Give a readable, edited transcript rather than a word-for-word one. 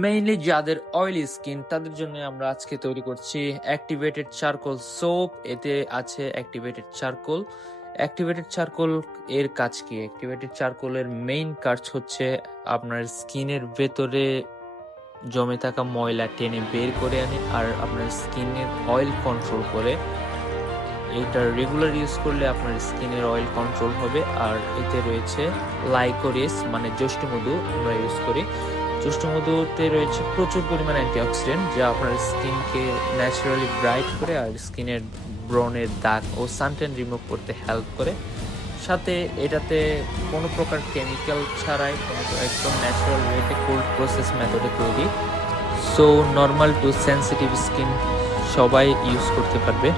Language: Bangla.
মেইনলি যাদের অয়েলি স্কিন তাদের জন্য আমরা আজকে তৈরি করছি অ্যাক্টিভেটেড চারকোল সোপ। এতে আছে অ্যাক্টিভেটেড চারকোল। অ্যাক্টিভেটেড চারকোল এর কাজ কি? অ্যাক্টিভেটেড চারকোলের মেইন কাজ হচ্ছে আপনার স্কিনের ভেতরে জমে থাকা ময়লা টেনে বের করে আনে আর আপনার স্কিনের অয়েল কন্ট্রোল করে। এটা রেগুলার ইউজ করলে আপনার স্কিনের অয়েল কন্ট্রোল হবে। আর এতে রয়েছে লাইকোরিস মানে জ্যৈষ্ঠমধু আমরা ইউজ করি। জ্যৈষ্ঠমধুতে রয়েছে প্রচুর পরিমাণে অ্যান্টিঅক্সিডেন্ট যা আপনার স্কিনকে ন্যাচারালি ব্রাইট করে আর স্কিনের ব্রণের দাগ ও সানটেন রিমুভ করতে হেল্প করে। সাথে এটাতে কোনো প্রকার কেমিক্যাল ছাড়াই একদম ন্যাচারাল ওয়েতে কোল্ড প্রসেস মেথডে তৈরি। So normal to sensitive skin সবাই ইউজ করতে পারবে।